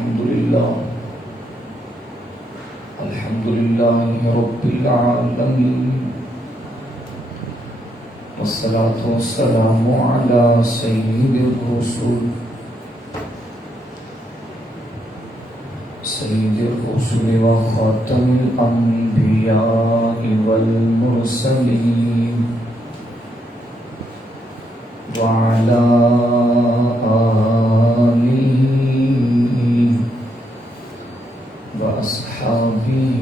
الحمد لله رب العالمين، والصلاة والسلام على سيد الرسل وخاتم الأنبياء والمرسلين، وعلى آله وأصحابه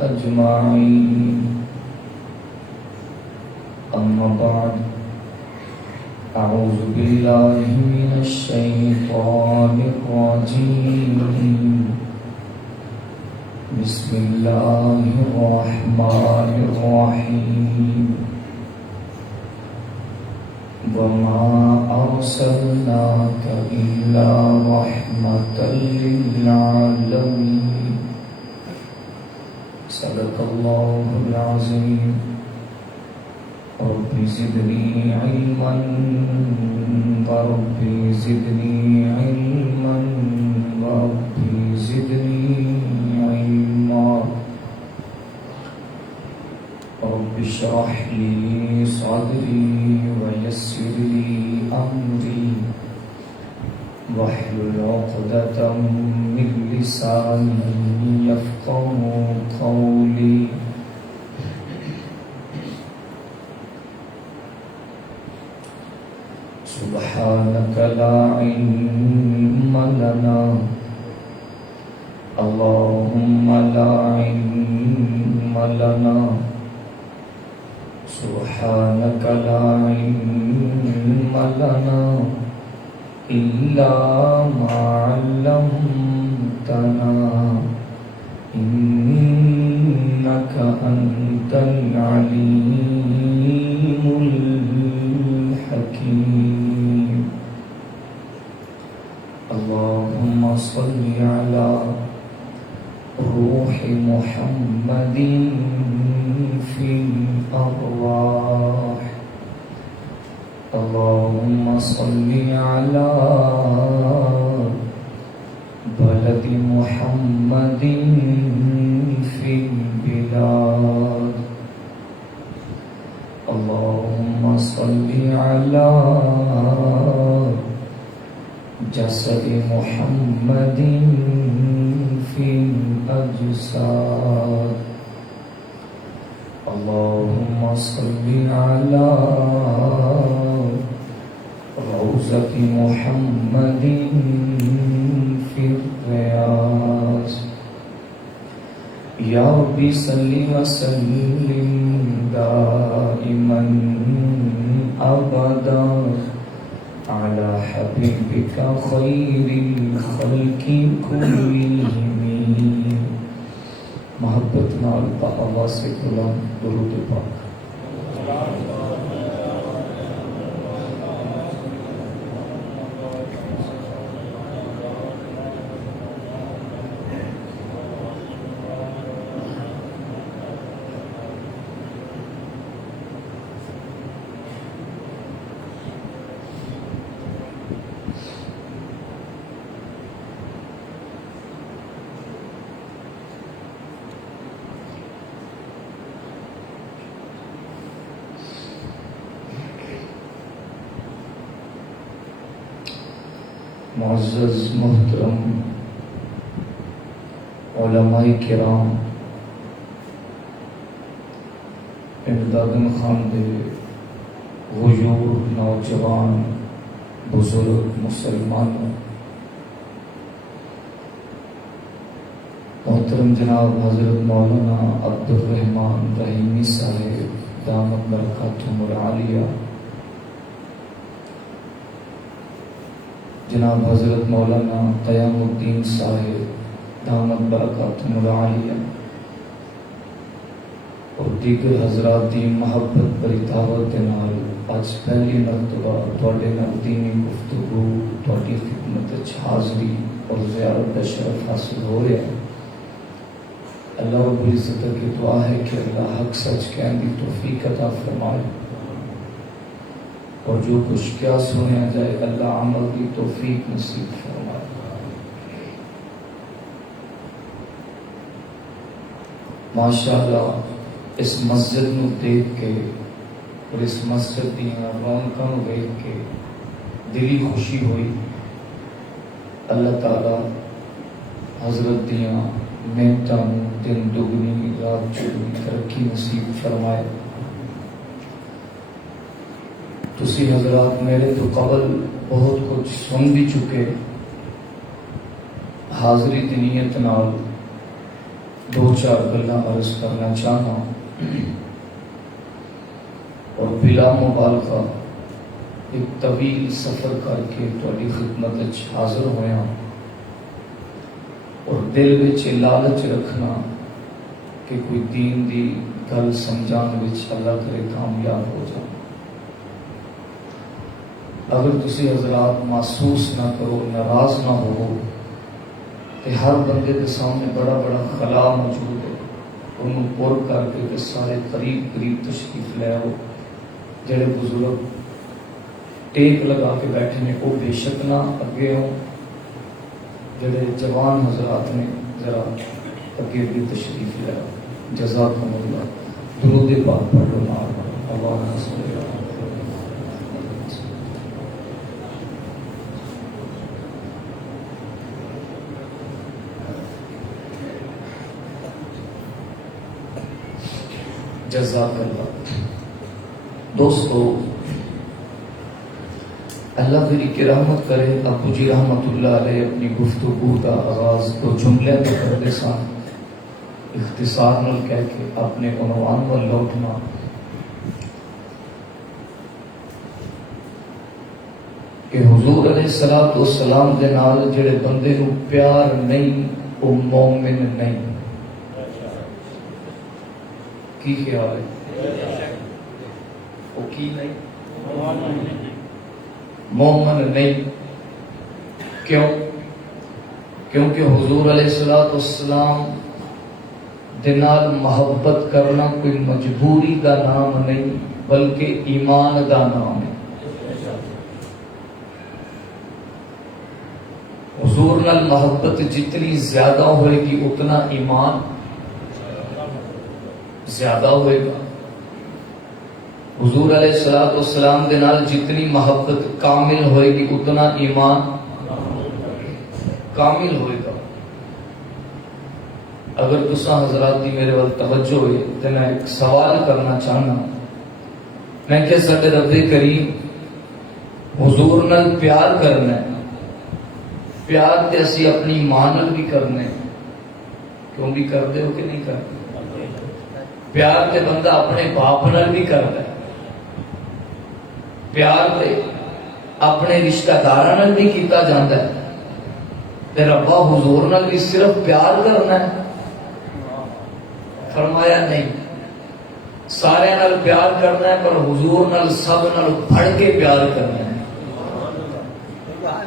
أجمعين. أما بعد، أعوذ بالله من الشيطان الرجيم. بسم الله الرحمن الرحيم. وما أرسلناك إلا رحمة للعالمين. صدق الله العظيم. رب زدني علما ورب زدني علما ورب زدني علما. رب اشرح لي صدري ويسر لي أمري واحلل عقدة من لساني يفقهوا قولي. سبحانك لا علم لنا، اللهم لا علم لنا. سبحانك لا علم لنا إلا ما علمتنا، إنك أنت العليم الحكيم. اللهم صل على روح محمد في الأرواح. اللهم صل على بلد محمد في البلاد. اللهم صل على جسد محمد في الأجساد. اللهم صل على روضة محمد في الرياض. يا رب صل وسلم دائما أبدا على حبيبك خير الخلق كلهم. محبت نال آواز سے کلام درود پاک. معزز محترم علماء کرام، امدادن خان دے غیور نوجوان بزرگ مسلمانوں، محترم جناب حضرت مولانا عبدالرحمن رحیمی صاحب دامت برکاتہم العالیہ، جناب حضرت مولانا قیام الدین صاحب دامت برکاتہم العالیہ، اور دیگر حضرات دی محبت بری دعوت کے نال اج پہلی مرتبہ تواڈے نال دینی گفتگو، تواڈی خدمت وچ حاضری اور زیارت کا شرف حاصل ہو رہا ہے۔ اللہ رب العزت کی دعا ہے کہ اللہ حق سچ کہنے کی توفیق عطا فرمائے، اور جو کچھ کیا سنیا جائے اللہ عمل کی توفیق نصیب فرمائے۔ ماشاءاللہ اس مسجد نو دیکھ کے اور اس مسجد دیاں رونقاں نو دیکھ کے دلی خوشی ہوئی. اللہ تعالی حضرت دیاں محنتاں نو دن دگنی رات چگنی ترقی نصیب فرمائے. تسی حضرات میرے تو قبل بہت کچھ سن بھی چکے. حاضری دی نیت نال دو چار گلاں عرض کرنا چاہنا اور بلا مبالغہ ایک طویل سفر کر کے تہاڈی خدمت وچ حاضر ہویا اور دل وچ لالچ رکھنا کہ کوئی دین دی گل سمجھان وچ اللہ کرے کامیاب ہو جائے. اگر تسی حضرات محسوس نہ کرو ناراض نہ ہو کہ ہر بندے کے سامنے بڑا بڑا خلا موجود ہے انہوں پر کر کے سارے قریب قریب تشریف لے آؤ. جڑے بزرگ ٹیک لگا کے بیٹھے نے وہ بے شک نہ اگے ہوں. جڑے جوان حضرات نے ذرا اگے بھی تشریف لے آؤ. جزاکم اللہ. درود پاک پڑھو نال اللہم صلی اللہ علیہ وسلم. جزاک اللہ. دوستو اللہ میری کی رحمت کرے. ابو جی رحمت اللہ علیہ اپنی گفتگو کا آغاز دو جملے میں کرتے سن اختصار نال کہہ کے اپنے عنوان پر لوٹنا. کہ حضور علیہ السلام دے نال جڑے بندے نو پیار نہیں وہ مومن نہیں. کی خیال ہے وہ کی نہیں مومن نہیں. کیوں؟ کیونکہ حضور علیہ السلام دے نال محبت کرنا کوئی مجبوری دا نام نہیں بلکہ ایمان دا نام ہے. حضور نال محبت جتنی زیادہ ہوئے گی اتنا ایمان زیادہ ہوئے گا. حضور علیہ السلام دے نال جتنی محبت کامل ہوئے گی اتنا ایمان کامل ہوئے گا. اگر تساں حضرات دی میرے وقت توجہ ہوئے تو میں ایک سوال کرنا چاہنا. میں کہ سارے رب کریم حضور نال پیار کرنا ہے. پیار تے اسی اپنی ماں نال بھی کرنا ہے. کیوں بھی کرتے ہو کہ نہیں کرتے؟ پیار تے بندہ اپنے باپ نال بھی کرتا ہے. پیار تے اپنے رشتہ داراں نال بھی کیتا جاندا ہے. تے ربا حضور نال بھی صرف پیار کرنا ہے؟ فرمایا نہیں. سارے نال پیار کرنا ہے پر حضور نال سب نال بڑھ کے پیار کرنا ہے.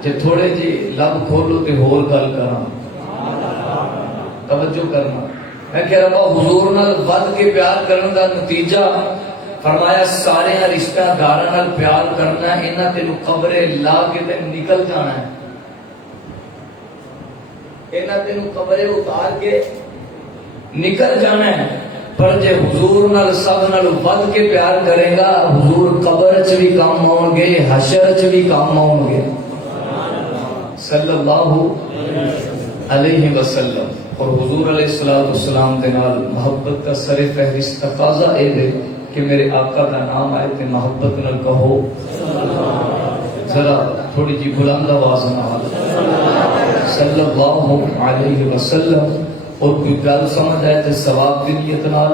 جے تھوڑے جی لب کھولو تے ہور گل کراں. توجہ کرنا. میں کہہ رہا ہوں حضور نال ود کے پیار کرنے کا نتیجہ فرمایا سارے رشتہ داراں نال پیار کرنا ہے. انہاں تینوں قبرے لا کے تے نکل جانا ہے. انہاں تینوں قبرے اتار کے نکل جانا ہے. پر جے حضور نال سب نال ود کے پیار کرے گا حضور قبر چ بھی کام آؤ گے حشر چ بھی کام آؤ گے صلی اللہ علیہ وسلم. اور حضور علیہ السلام کے نال محبت کا سر فہرست تقاضا اے ہے کہ میرے آقا کا نام آئے تے محبت نال کہو ذرا تھوڑی جی بلند آواز نال صلی اللہ علیہ وسلم. اور کوئی گل سمجھ آئے تے ثواب دی نیت نال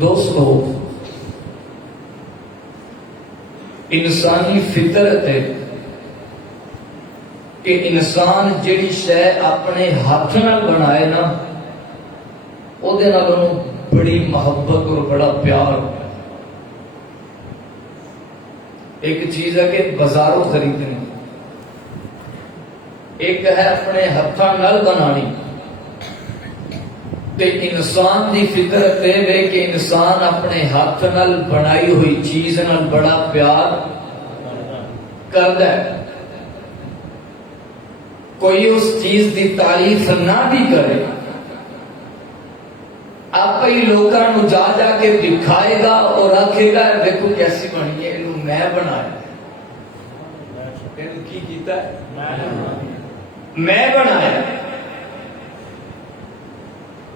دوستو انسانی فطرت ہے کہ انسان جڑی شے اپنے ہاتھ نال بنائے نا او دے نال انہوں بڑی محبت اور بڑا پیار. ایک چیز ہے کہ بازاروں خریدنی, ایک ہے اپنے ہاتھاں نال بنانی. تے انسان دی فطرت ہے کہ انسان اپنے ہاتھ نال بنائی ہوئی چیز نال بڑا پیار کردا ہے. کوئی اس چیز کی تعریف نہ بھی کرے، آپ ہی لوگوں جا جا کے دکھائے گا اور آکھے گا دیکھو کیسی بنی ہے، انہوں میں بنایا، انہوں کی کیتا ہے، میں بنایا۔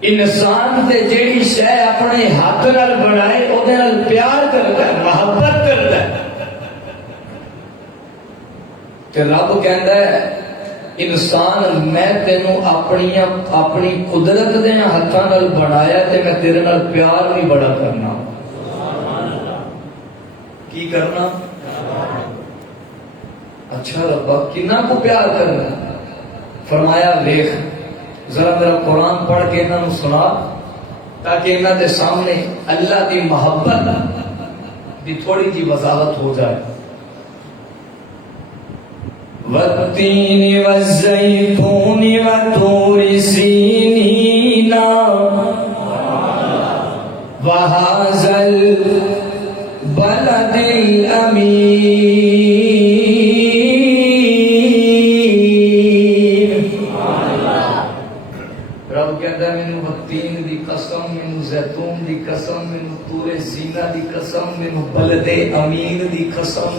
انسان تے جیڑی شے اپنے ہاتھ نال بنائے او دے نال پیار کرتا ہے، محبت کرتا ہے، تے رب کہندا ہے انسان میں تینوں اپنی قدرت دے ہاتھاں نال بنایا تے میں تیرے نال پیار بھی بڑا کرنا۔ کی کرنا؟ اچھا ربا کنا کو پیار کرنا؟ فرمایا دیکھ ذرا میرا قرآن پڑھ کے انہوں سنا تاکہ انہوں دے سامنے اللہ دی محبت دی تھوڑی جی وضاحت ہو جائے۔ والتین والزیتون وطور سینین وہذا البلد الامین۔ رب کہتا ہے مینوں والتین دی قسم، مینوں زیتون دی قسم، مینوں طور سینہ دی قسم، مینوں بلد امین دی قسم۔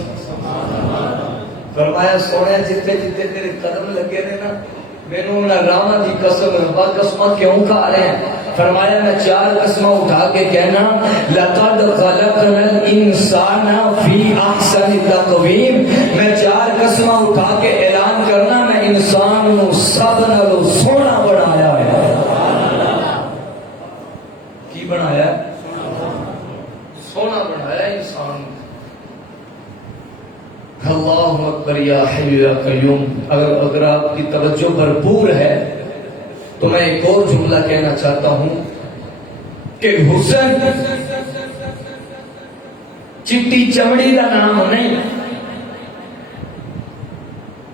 فرمایا سونے جتے جتے تیرے قدم لگے نے نا مینوں انہاں راواں دی قسم، ربا قسماں کیوں کھا رہے ہیں؟ فرمایا میں 4 قسمیں اٹھا کے کہنا لقد خلقنا الانسان فی احسن تقویم، میں 4 قسمیں اٹھا کے اعلان کرنا میں انسان نو سب نالوں سونا بنایا ہے۔ کی بنایا؟ سونا بنایا انسان۔ اللہ اکبر یا حی یا قیوم۔ اگر آپ کی توجہ بھرپور ہے تو میں ایک اور جملہ کہنا چاہتا ہوں کہ حسن چٹی چمڑی کا نام نہیں،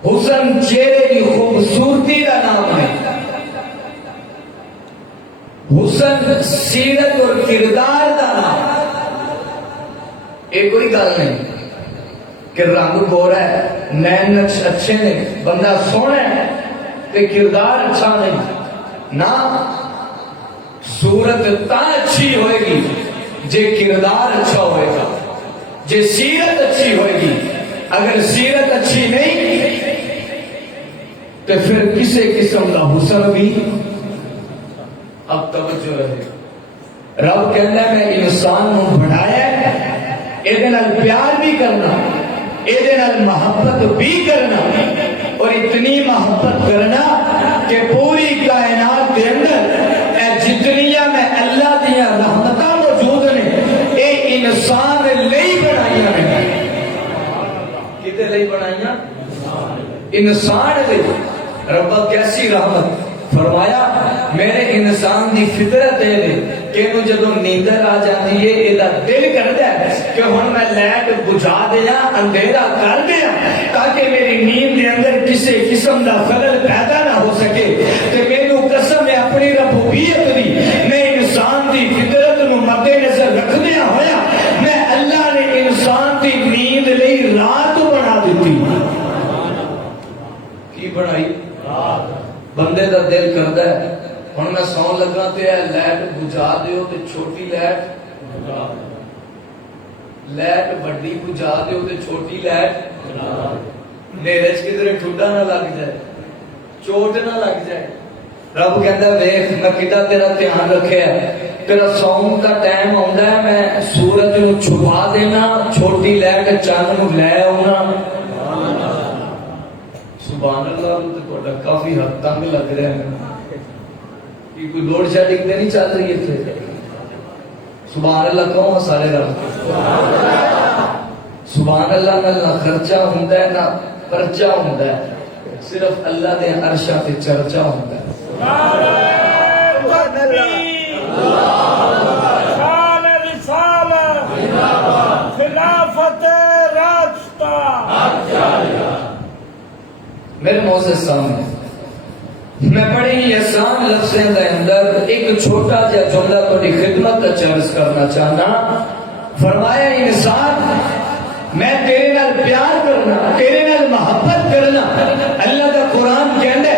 حسن چہرے کی خوبصورتی کا نام ہے، حسن سیرت اور کردار کا نام۔ یہ کوئی گل نہیں کہ رنگ گورا ہے، نین اچھے نے، بندہ سونا ہے تے کردار اچھا نہیں، نہ صورت تا اچھی ہوئے گی جے کردار اچھا ہوئے گا، جے سیرت اچھی ہوئے گی۔ اگر سیرت اچھی نہیں تو پھر کسی قسم کا حسن بھی۔ اب توجہ رہے، رب کہنا ہے میں انسان کو بنایا یہ پیار بھی کرنا، یہ محبت بھی کرنا، اور اتنی محبت کرنا کہ پوری کائنات کے اندر جتنیاں میں اللہ دیا رحمتاں موجود نے اے انسان لئی بنائیاں نے۔ کتے لئی بنائیاں؟ انسان لئی۔ ربا کیسی رحمت! فرمایا میرے انسان دی فطرت ہے کہ جدو نیندر آ جاتی ہے یہ دل کرتا ہے کہ ہن میں لائٹ بجھا دیا، اندھیرا کر دیا تاکہ میری نیند کے اندر کسی قسم کا خلل پیدا نہ ہو سکے۔ کہ مینوں قسم ہے اپنی ربوبیت دی، میں انسان دی فطرت نو مد نظر رکھدیا ہویا میں اللہ نے انسان دی نیند لئی رات بنا دیتی۔ کی بنائی؟ بندے دا دل کردا ہے ہن میں سون لگا تے لائٹ بجھا دیو تے چھوٹی لائٹ بڑی بجھا دیو تے چھوٹی لائٹ نیرے چ کدھر ٹھڈا نہ لگ جائے، چوٹ نہ لگ جائے۔ رب کہندا ویکھ میں کڈا تیرا دھیان رکھیا ہے، تیرا سون دا ٹائم آندا ہے میں سورج نو چھپا دینا، چھوٹی لائٹ چاند نو لے آونا۔ سبحان اللہ، تو کافی حد تنگ لگ رہا ہے کہ کوئی لوڈ شیڈنگ نہیں چل رہی ہے۔ سبحان اللہ کہو سارے رب سبحان اللہ، نہ خرچہ ہوتا ہے نہ پرچہ ہوتا ہے، صرف اللہ دے عرشاں تے چرچا ہوتا ہے۔ میرے معزز سامنے میں بڑے ہی آسان لفظوں کے اندر ایک چھوٹا سا جملہ تھوڑی خدمت کا عرض کرنا چاہنا۔ فرمایا انسان میں تیرے نال پیار کرنا، تیرے نال محبت کرنا۔ اللہ کا قرآن کہندا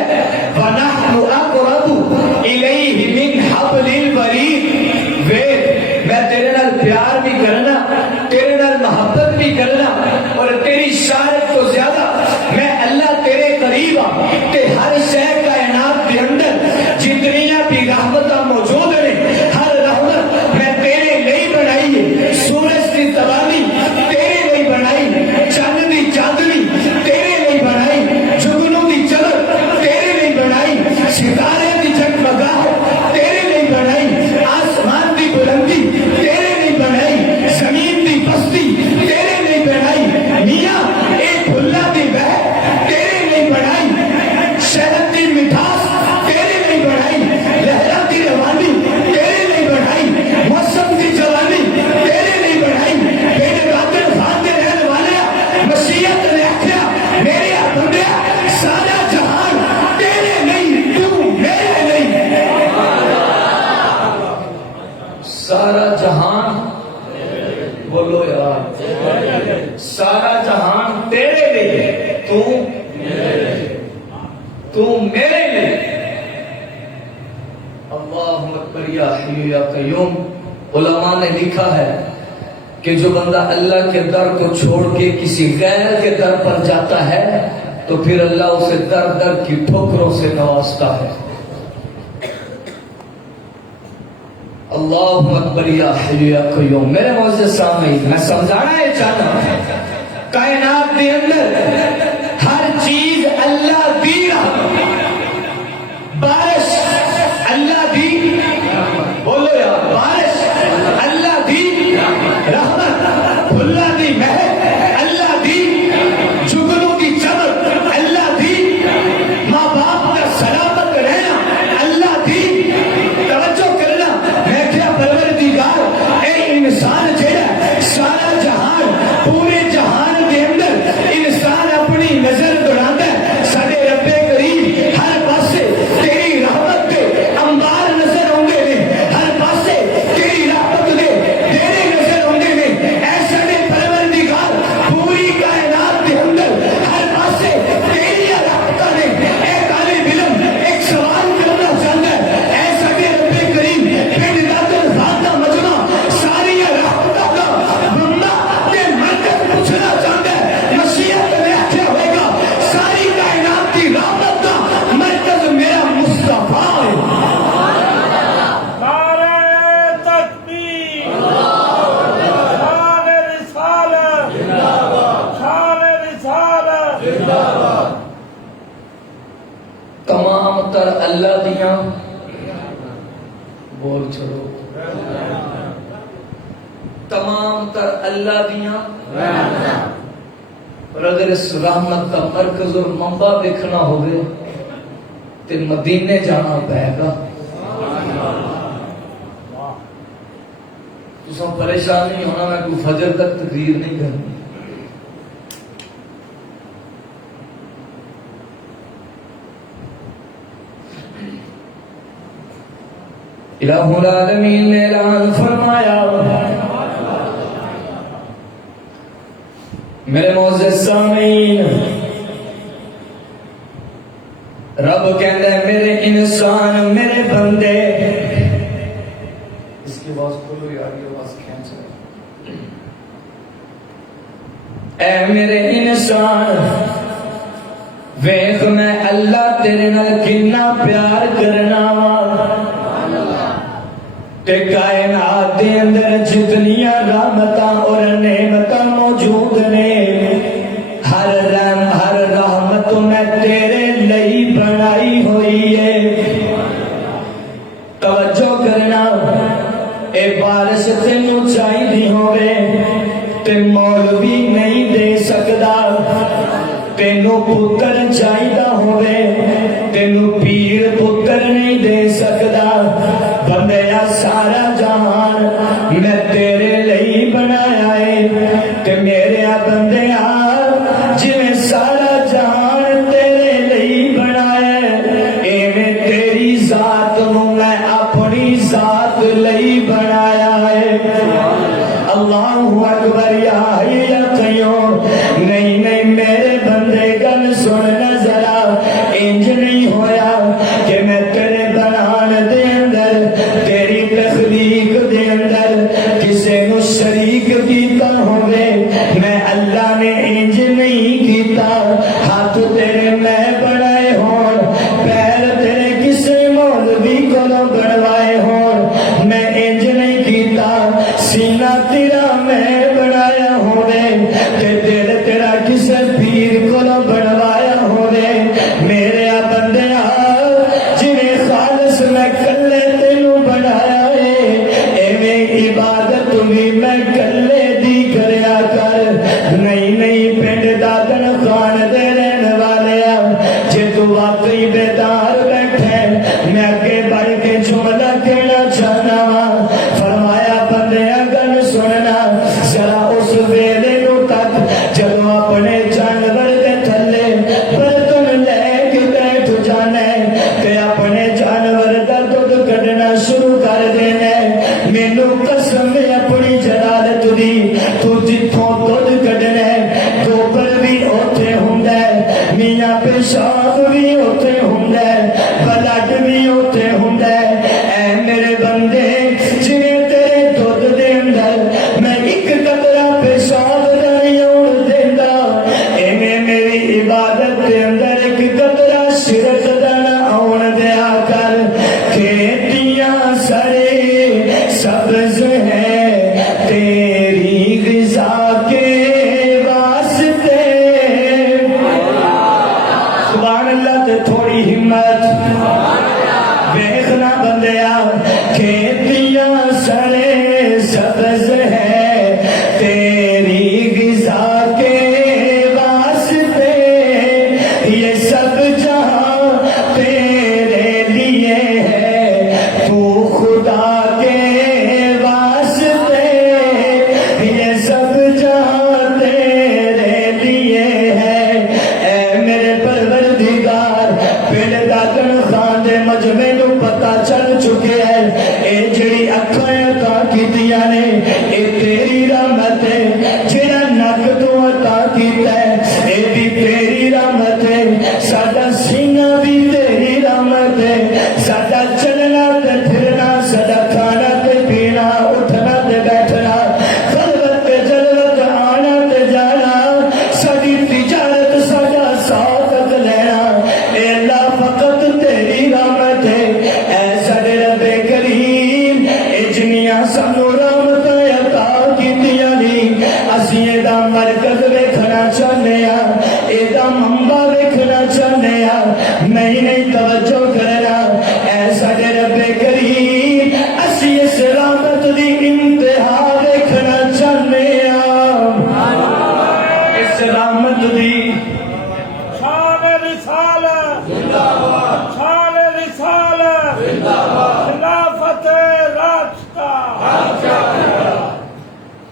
رحمت موجود نے، ہر رحمت میں تیرے لیے بنائی ہے، سورج کی توالی تیرے لیے بنائی، چاند دی چاندنی تیرے لیے بنائی، جگنوں دی چمک تیرے لیے بنائی، ستارے دی جگمگاہٹ تیرے لیے بنائی، آسمان دی بلندی تیرے لیے بنائی، زمین دی پستی تیرے لیے بنائی، میاں اے بھلا دی بہت تیرے لیے بنائی، شہد دی مٹھاس تیرے لیے بنائی، لہرا دی روانی تیرے لیے بنائی، موسم دی جوانی تیرے لیے بنائی، میرے باطن خان دے رہنے والے مسیحت نے آخیا میرے بندیا سارا جہان تیرے نہیں، تو میرے نہیں، سارا جہان بولو یار، سارا جہان تیرے لیے، تو میرے لیے۔ اللہم اکبر یا حی یا قیوم۔ علماء نے لکھا ہے کہ جو بندہ اللہ کے در کو چھوڑ کے کسی غیر کے در پر جاتا ہے تو پھر اللہ اسے در در کی ٹھوکروں سے نوازتا ہے۔ اللہم اکبر یا حی یا قیوم۔ میرے معزز سامعین، میں سمجھانا یہ چاہتا کائنات کے اندر ہر چیز اللہ دی رحمت، بارش اللہ دی، بولو یا بارش اللہ دی رحمت، بھلا دی مہک اللہ دی، جگنوں کی چمک اللہ دی، ماں باپ کا سلامت رہنا اللہ دی۔ توجہ کرنا، میں کیا پروردگار اے انسان جیڑا سارا جہان پورے جہان کے اندر انسان اپنی نظر دوڑاتا ہے، سارے رب کریم ہر پاسے تیری رحمت کے انبار نظر آتے ہیں، ہر پاسے تیری رحمت کے ڈیرے نظر آتے ہیں، ایسا نے پروردگار پوری کائنات کے اندر ہر پاسے تیری رحمت نے۔ ایک طالب علم ایک سوال کرنا چاہتا ہے، ایسا کہ رب کریم پنڈ داتن فاتح مجمع ساری رحمتوں کا بندہ کے مرکز پوچھنا چاہتا ہے، مسیحت نے آخیا ہوئے گا ساری کائنات کی رحمت کا مرکز میرا مصطفیٰ ہے۔ نعرہ تکبیر، شان رسالت، شان رسالت، تمام تر اللہ دیاں بول چھڑو، تمام تر اللہ دیاں، اور اگر اس رحمت کا مرکز اور منبع دیکھنا ہوگے تو مدینے جانا پائے گا۔ تساں پریشان نہیں ہونا، میں کوئی فجر تک تقریر نہیں کرنی۔ الہ العالمین نے اعلان فرمایا، میرے معزز سامعین، رب کہتا ہے میرے انسان، میرے بندے، اس کی آواز کھولو یار، یہ آواز کھینچ رہا ہے۔ اے میرے انسان، ویکھ میں اللہ تیرے نال کتنا پیار کرنا وا، تے کائنات دے اندر جتنیاں رحمتاں اور نعمتاں موجود نے، ہر رحمت میں تیرے لئی بنائی ہوئی ہے۔ توجہ کرنا، اے بارش تینوں چاہیے ہوئے تے مولوی نہیں دے سکدا، تینوں پتر چاہیے ہوئے تینوں پیر پتر نہیں دے سکدا۔ بندیا سارا جہان میں تیرے لئی بنایا ہے، تے میرے بندیا جویں سارا جہان تیرے لئی بنایا ہے، ایویں تیری ذات نوں میں اپنی ذات لئی بنایا ہے۔ اللہ اکبر یا حی یا قیوم۔ نہیں نہیں میرے بندے گل سن نہ ذرا، انج نہیں ہویا کہ میں تیرے بنان دے اندر، تیری تخلیق دے اندر کسے نو شریک کیتا ہوئے، میں اللہ نے انج نہیں کیتا۔ ہاتھ تیرے میں بنائے ہون، پیر تیرے کسے مولوی کو بنوا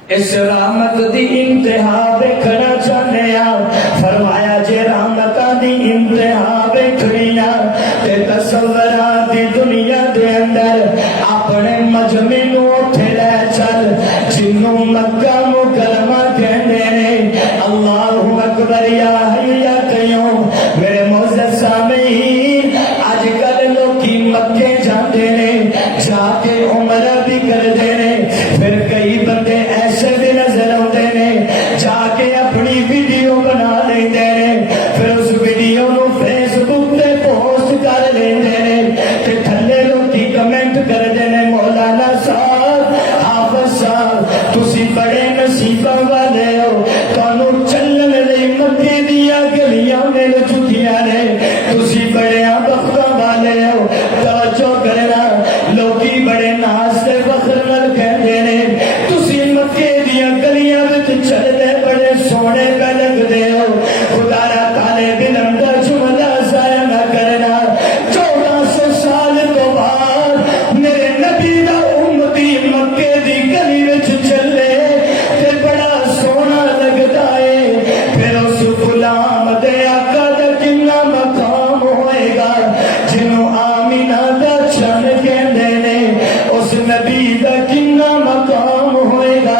اس رحمت دی انتہا دیکھنا چاہنے فرمایا جے رحمت دی انتہا دیکھنی تے تصورات دی دنیا دے اندر اپنے مجمع نو اٹھے لے چل جنوں مکہ مکرمہ کہندے نے اللہ اکبر یا حی یا قیوم میرے معزز سامعین اج کل لوکی مکے جاندے نے جا کے عمرہ بھی کردے نے پھر کئی بندے ایسے بھی نظر آتے نے جا کے اپنی ویڈیو بنا لیندے نے پھر اس ویڈیو نو فیس بک تے پوسٹ کر لیندے نے تے تھلے لوکی کمنٹ کردے نے مولانا صاحب حافظ صاحب تسی بڑے نصیباں والے ہو تانوں چلن لئی مکے دیاں گلیاں مل چکیاں نے تسی بڑے بختاں والے ہو توجہ کرنا لوکی بڑے ناز تے فخر نال کہندے نے تسی مکے دیاں گلیاں وچ چلدے بڑے سونے پہ لگدے ہو خدا را طالب علم دا جملہ ضائع نہ کرنا 1400 سال تو بعد میرے نبی دا امتی مکے دی گلی وچ چلے تے بڑا سونا لگدا ہے پھر اس غلام دے آقا دا کنا مقام ہوئے گا جنوں آمینہ دا چن کہندے نے اس نبی دا کنا مقام ہوئے گا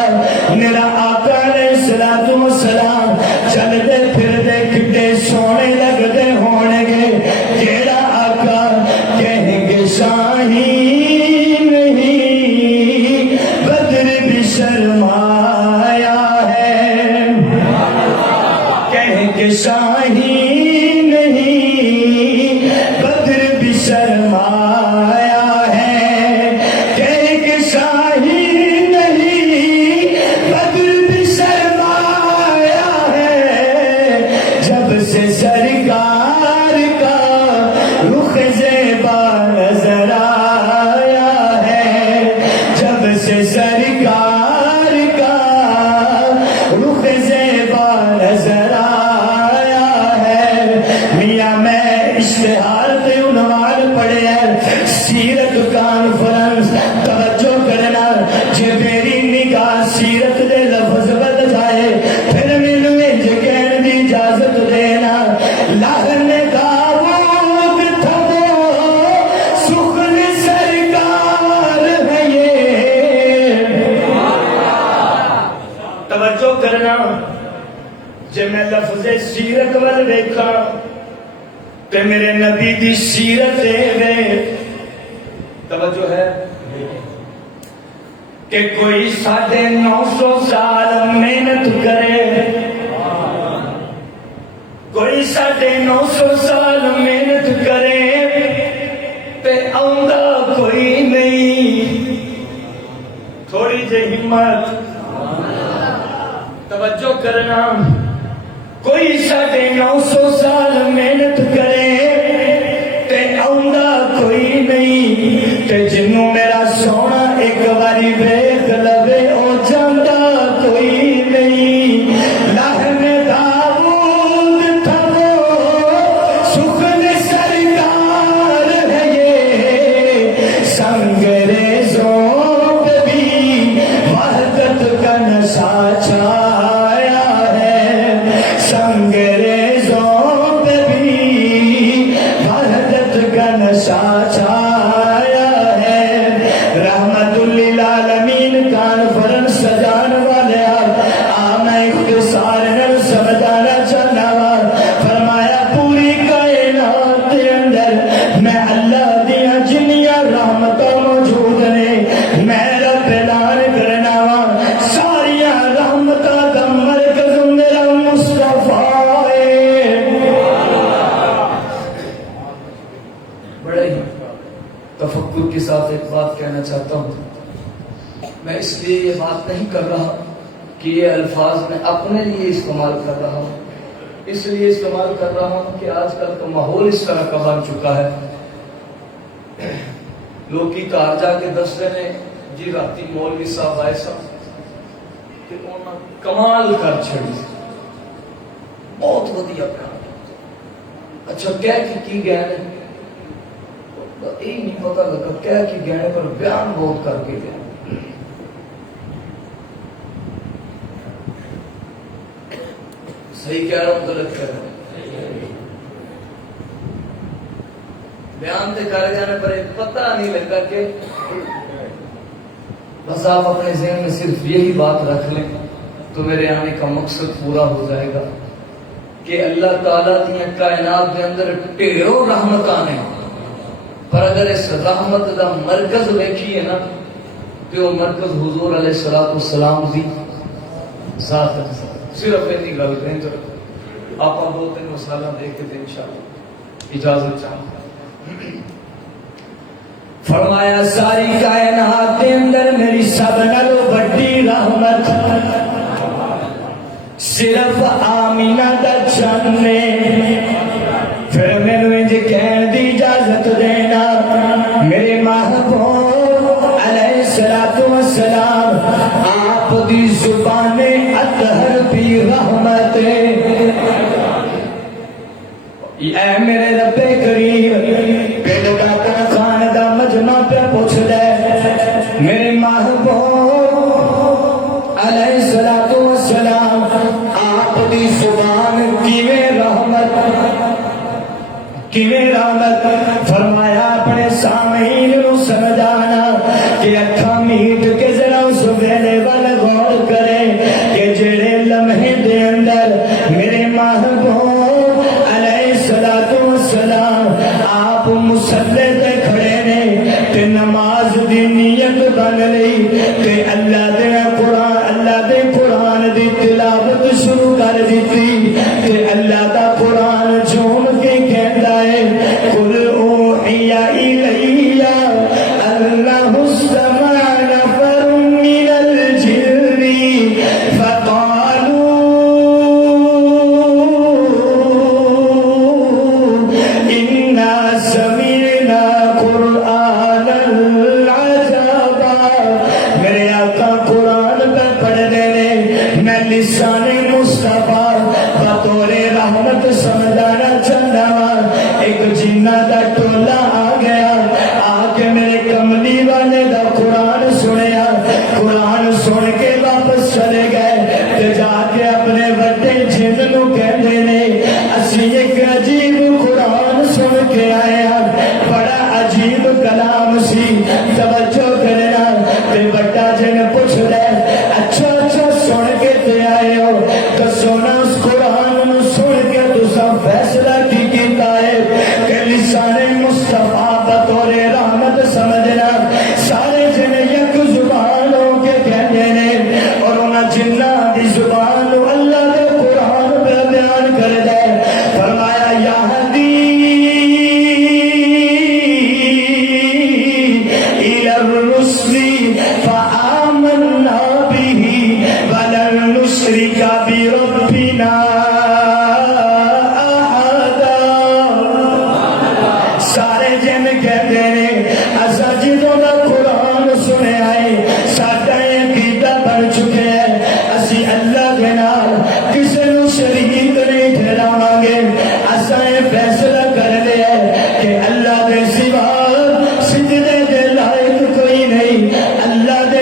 میرا آقا علیہ الصلوۃ والسلام چلدے پھردے کتے سونے لگدے ہونے گے جیڑا آقا کہیں گے شاہی نہیں بدر بھی شرمایا ہے کہیں گے شاہی نہیں بدر بھی شرمایا ہے کہیں گے شاہی نہیں بدر بھی شرمایا ہے جب سے سرکار کا رخ زیبا نظر آیا ہے جب سے سرکار کا رخ زیبا نظر آیا ہے میاں میں اشتہار تے عنوان پڑھے ہیں سیرت کانفرنس توجہ کرنا جے میری نگاہ سیرت دے لفظ بد جائے پھر مینوں انج کہن دی اجازت دینا لاہن داؤد تھمو سخن سرکار ہے یہ توجہ کرنا جے میں لفظ سیرت ول دیکھا کہ میرے نبی دی سیرت ہے توجہ ہے کہ کوئی 950 سال محنت کرے کوئی 950 سال محنت کرے تے آندا کوئی نہیں تھوڑی جی ہمت توجہ کرنا کوئی 950 سال محنت کرے تے آندا کوئی نہیں تے جنوں میرا سونا ایک باری ویکھ لوے او جاندا کوئی نہیں لاہن داؤد تھمو سخن سرکار ہے یہ سنگریزوں پہ بھی وحدت کا نشہ چھایا ہے سنگریزوں پہ بھی وحدت کا نشہ چھایا ہے رحمت للعالمین کانفرنس سجان والے میں اختصار نل سمجھانا چاہنا فرمایا پوری کائنات کے اندر میں اللہ دیا جنیاں رحمتوں موجود نے میں رب اعلان کرنا ساریاں رحمتاں دا مرکز میرا مصطفیٰ ہے بڑے ہی تفکر کے ساتھ ایک بات کہنا چاہتا ہوں میں اس لیے یہ بات نہیں کر رہا کہ یہ الفاظ میں اپنے لیے استعمال کر رہا ہوں اس لیے استعمال کر رہا ہوں کہ آج کل کا ماحول اس طرح کا بن چکا ہے لوگ کی کار جا کے دستے نے جی راتی مولوی صاحب آئے صاحب کہ انہوں نے کمال کر چھڑی بہت ودیا پیا اچھا کہہ کی گئے نے یہ نہیں پتا لگا کہہ کی گئے پر بیان بہت کر کے گئے صحیح کہہ رہا ہوں غلط کہہ رہا ہوں؟ بیان تو کر گیا نا، پر پتہ نہیں لگا کہ بس آپ اپنے ذہن میں صرف یہی بات رکھ لیں تو میرے آنے کا مقصد پورا ہو جائے گا کہ اللہ تعالیٰ دیا کائنات کے اندر ڈھیروں رحمت آنے، پر اگر اس رحمت دا مرکز ویکھیے نا تو وہ مرکز حضور علیہ الصلوۃ والسلام دی ذات ہے۔ صرف اتنی گل کریں تو آپ دو تین مسئلہ دیکھ کے انشاءاللہ اجازت چاہوں۔ فرمایا ساری کائنات کے اندر میری سب نالوں بڑی رحمت صرف آمینہ دا چند نے۔ پھر مینوں انج کہن دی اجازت دینا، میرے محبوب علیہ الصلوۃ والسلام آپ دی زبان اطہر بھی رحمت ہے۔ اے میرے رب کریم، پہلو ڈاکٹر خان دا مجمع پہ پوچھ لے، میرے محبوب علیہ الصلوۃ والسلام آپ دی زبان کیویں رحمت، فرمایا اپنے سامعین نو سمجھانا کہ اکھاں میٹ کے ذرا اس ویلے وال غور کرے کہ جڑے لمحے دے اندر میرے محبوب علیہ الصلوۃ والسلام آپ مصلی تے کھڑے نے تے نماز دی نیت بن لئی تے اللہ دے قرآن دی تلاوت شروع کر دیتی تے اللہ دا قرآن جھوم کے کہندا ہے قل اوحی الی انہ استمع نفر من الجن فقالوا انا سمعنا قرآنا عجبا۔ میرے آقا قرآن پہ پڑھنے نے، میں لسان مصطفیٰ بطور رحمت سمجھانا چاہتا ہوں۔ ایک جنہ دا ٹولا آ گیا، آ کے میرے کملی والے دا قرآن سنیا، قرآن سن کے واپس چلے گئے تے جا کے اپنے وڈے جن نو کہندے نے اسی ایک عجیب قرآن سن کے آئے ہیں، بڑا عجیب کلام سی، توجہ کرنا۔ تے وڈا جن پوچھ لے اچھا سن کے تے آئے ہو تو سونا اس قرآن نو سن کے تساں فیصلہ کی کیتا ہے کہ لسان مصطفیٰ بطور رحمت سمجھنا۔ سارے جن یک زبان ہو کے کہتے ہیں اور انہاں جنہ دی زبان اللہ دے قرآن پہ بیان کر دے۔ فرمایا یہدی الی الرسل فآمنا به ولن نشرک بربنا احدا۔ سارے جن کہتے ہیں اسا جدوں دا قرآن سنے آئے ساڈا عقیدہ بن چکے ہیں، اسی اللہ کے نال کسی نو شریک نہیں ٹھہراواں گے۔ اسا یہ فیصلہ کر لیا کہ اللہ دے سوا سجدے دے لائق کوئی نہیں، اللہ دے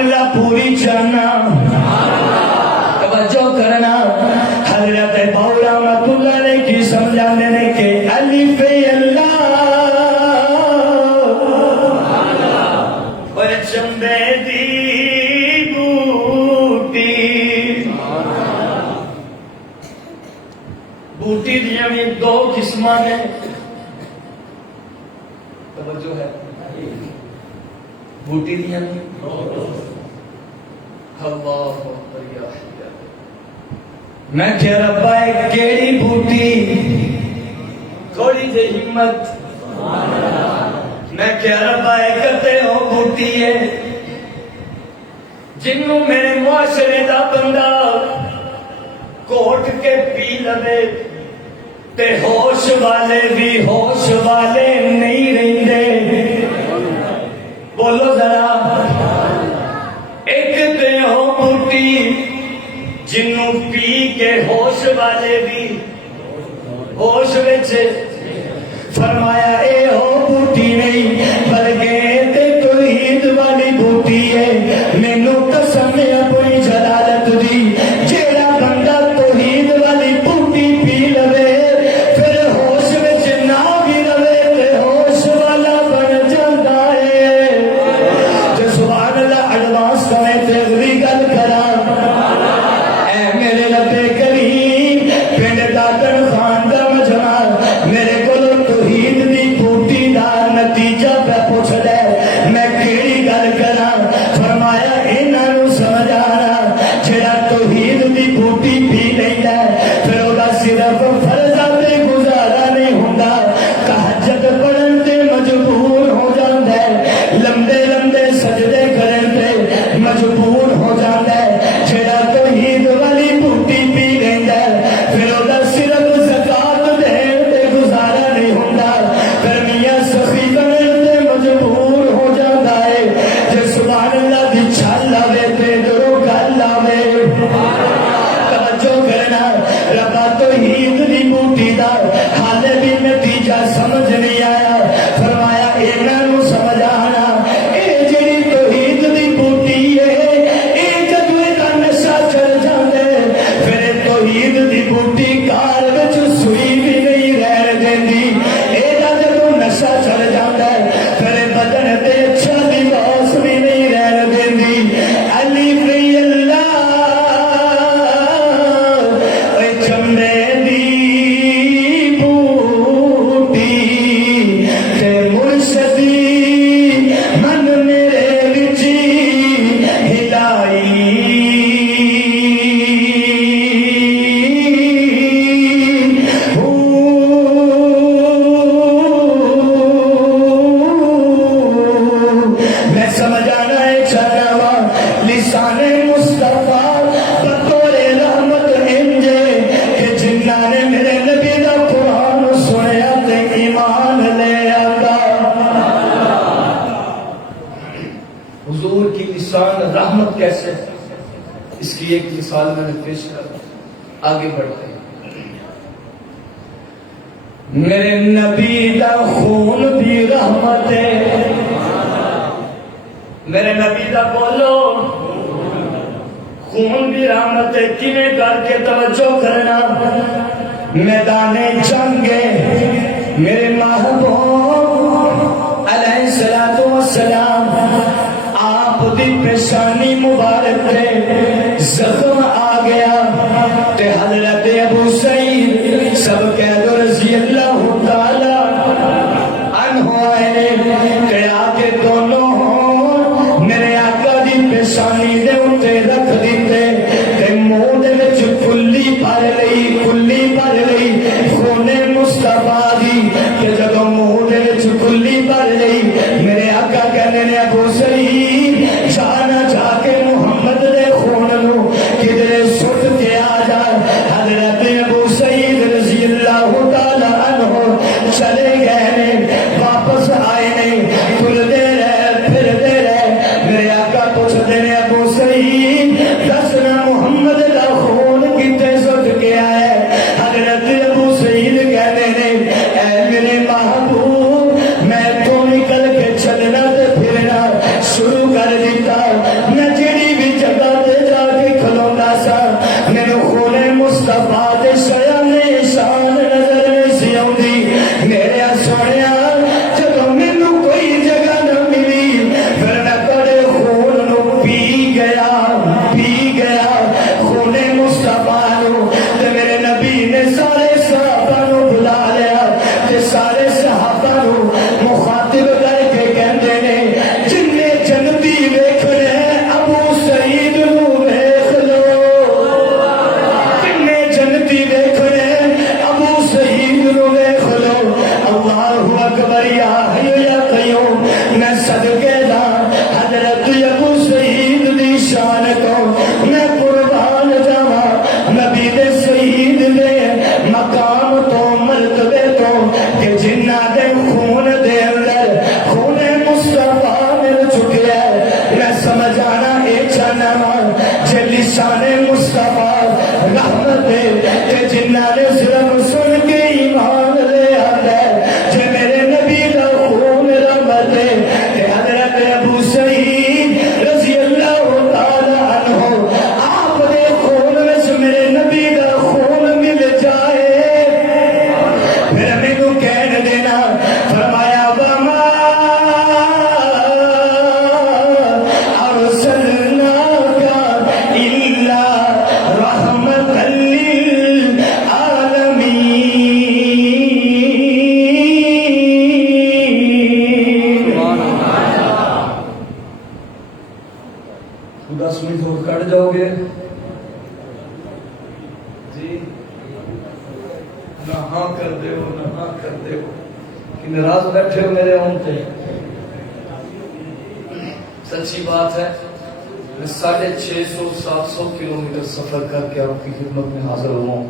اللہ پوری جانا توجہ کرنا حضرت باؤ رحمت اللہ نے کی سمجھانے نے کہ الف اللہ اور چمبے دی بوٹی بوٹی دیا میں دو قسم نے توجہ ہے بوٹی دیا میں اللہ اکبر یا میں کہہ ربا ہے کیڑی بوٹی تھوڑی دے ہمت میں کہہ ربا ہے کتے ہو بوٹی ہے جنوں میرے معاشرے دا بندہ کوٹ کے پی لے تے ہوش والے بھی ہوش والے نہیں رہندے بولو ذرا ایک تے ہو بوٹی جنوں پی کے ہوش والے بھی ہوش وچ فرمایا اے ہو بوٹی نہیں بلکہ تے توحید والی بوٹی ہے مینوں قسم ہے اپنی جلالت دی جیڑا بندہ توحید والی بوٹی پی لوے پھر ہوش وچ نہ بھی رہے تے ہوش والا بن جاندا ہے تے سبحان اللہ ایڈوانس کرے تے اگلی گل کراں میرے لبے کریم پنڈ دادن خان دا مجمع میرے کو توحید دی بوٹی دا نتیجہ پہ پوچھ دے میں کیڑی گل کراں فرمایا انہاں نوں سمجھ آنا جڑا توحید دی بوٹی پی لیندا پھر او دا صرف فرضاں تے گزارا نہیں ہوندا تہجد پڑھن تے مجبور ہو جاندا ہے لمبے لمبے سجدے کرن تے مجبور ہو جاندا ہے جڑا توحید والی بوٹی پی لیندا پھر او دا صرف زکات دین تے گزارا نہیں ہوندا پھر میاں سخی بنن تے مجبور ہو جاندا ہے جے سبحان اللہ دی چھل آوے تے درو گل آوے توجہ کرنا ربا توحید دی بوٹی دا حالے بھی نتیجہ سمجھ نہیں آیا فرمایا انہاں نوں سمجھ آنا اے جڑی توحید دی بوٹی ہے اے جدوں دا نشہ چڑھ جاندے پھر توحید دی بوٹی کار وچ سوئی بھی نہیں رہن دیندی اے دا جدوں نشہ چڑھ جاندا ہے پھر بدن تے اچھا لباس بھی نہیں رہن دیندی الف اللہ اے چمبے دی بوٹی تے مرشدی من میرے وچ ہلائی میں سمجھانا ہے چاہنا وا لسان مصطفیٰ بطور رحمت انجے کہ جنہاں نے میرے نبی دا قرآن سنیا تے ایمان لے آتا حضور کی لسان رحمت کیسے اس کی ایک مثال میں نے پیش کر آگے بڑھتے ہیں میرے نبی دا خون بھی رحمت ہے میرے نبی دا بولو خون بھی رحمت ہے کیویں کر کے توجہ کرنا میدان جنگ میرے محبوب علیہ الصلوۃ والسلام آپ دی پیشانی مبارک تے زخم آ گیا تے حضرت ابو سعید سب کہہ دو رضی اللہ تعالی عنہ آئے تے آگے دونوں میرے آقا دی پیشانی دے اتے رکھ دیتے تے منہ دے وچ کلی بھر لئی خونے مصطفیٰ دی کہ جدوں منہ دے وچ کلی بھر لئی میرے آقا کہنے نے ابو سعید جانا جا کے محمد دے خون نو کدھر سٹ کے آ جا حضرت ابو سعید رضی اللہ تعالی عنہ چلے گئے نے واپس آئے نہیں پھرتے رہے میرے آقا پوچھتے نے ابو سعید گیا پی گیا خون مصطفیٰ نو تے میرے نبی نے سارے صحابہ نو بلا لیا تے سارے صحابہ نو مخاطب کر کے کہندے نے جننے جنتی ویکھنے ابو سعید نو ویکھ لو جننے جنتی ویکھنے ابو سعید نو ویکھ لو اللہ اکبر یا حی یا قیوم میں صدقے دا حضرت ابو سعید دی شان کو میں قربان جاواں نبی دے سعید دے مقام تو مرتبے تو کہ جنہ دے خون دے اندر خون مصطفیٰ مل چکے ہے میں سمجھانا اے چاہنا جے لسان مصطفیٰ رحمت دے کہ جنہ نے صرف سن کے ایمان لے آتا ہے جے میرے نبی دا خون رحمت دے کہ حضرت ابو سعید رضی اللہ تعالی عنہ آپ دے خون میں سے میرے نبی دا خون مل جائے پھر مینوں کہن دینا فرمایا وما ارسلناک الا رحمۃ للعالمین 10 منٹ اور کٹ جاؤ گے جی نہ ہاں کر دے ہو نہ ہاں کر دے ہو کہ ناراض بیٹھے ہو میرے ہوں تے سچی بات ہے میں 650-700 کلومیٹر سفر کر کے آپ کی خدمت میں حاضر ہوا ہوں